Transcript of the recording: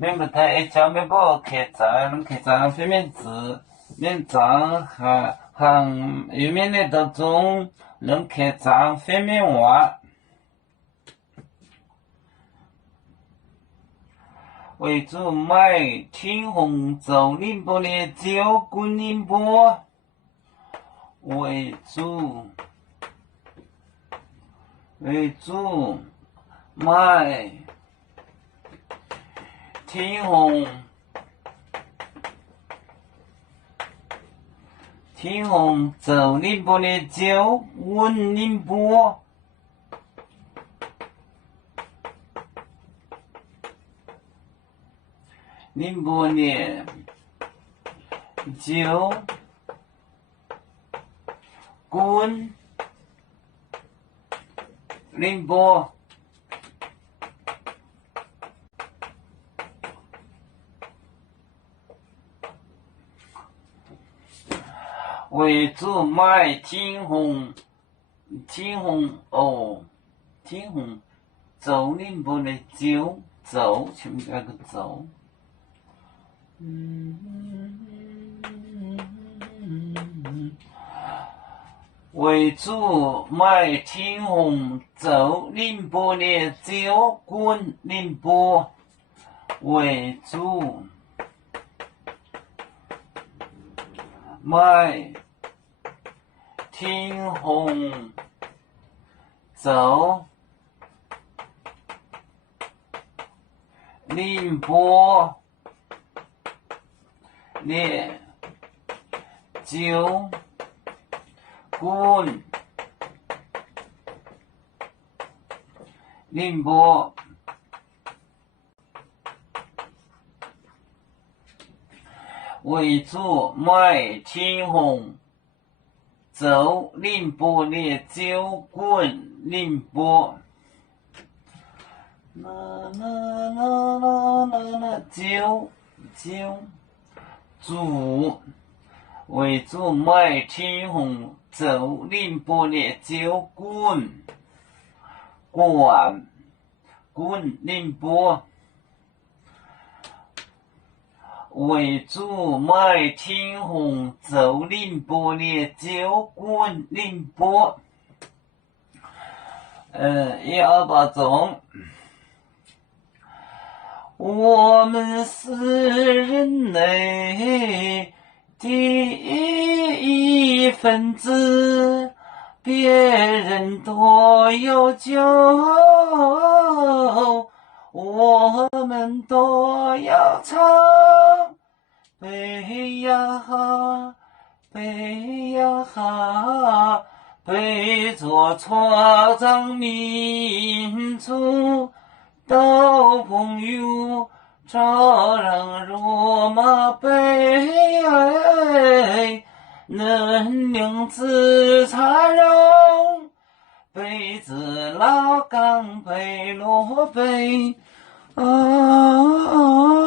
面不太教面不开张，开张非面字，面张行右面的当中，能开张非面外。为主买青红枣宁波的酒滚宁波，为主买青红枣宁波的酒滚宁波。宁波的酒滚宁波，为主买青红枣宁波的酒，枣前面加个枣。为主买青红枣宁波的酒滚宁波，为主买青红枣宁波的酒滚宁波，为主买青红枣宁波的酒滚宁波。酒主为主买青红枣宁波的酒滚宁波，为主买青红枣宁波的酒滚宁波。128种。我们是人类的一份子，别人都有酒，我们都要唱。悲呀哈，悲呀哈，悲着创造民族到朋友，照让罗马悲哀，能量自残容，杯子老港北落北啊。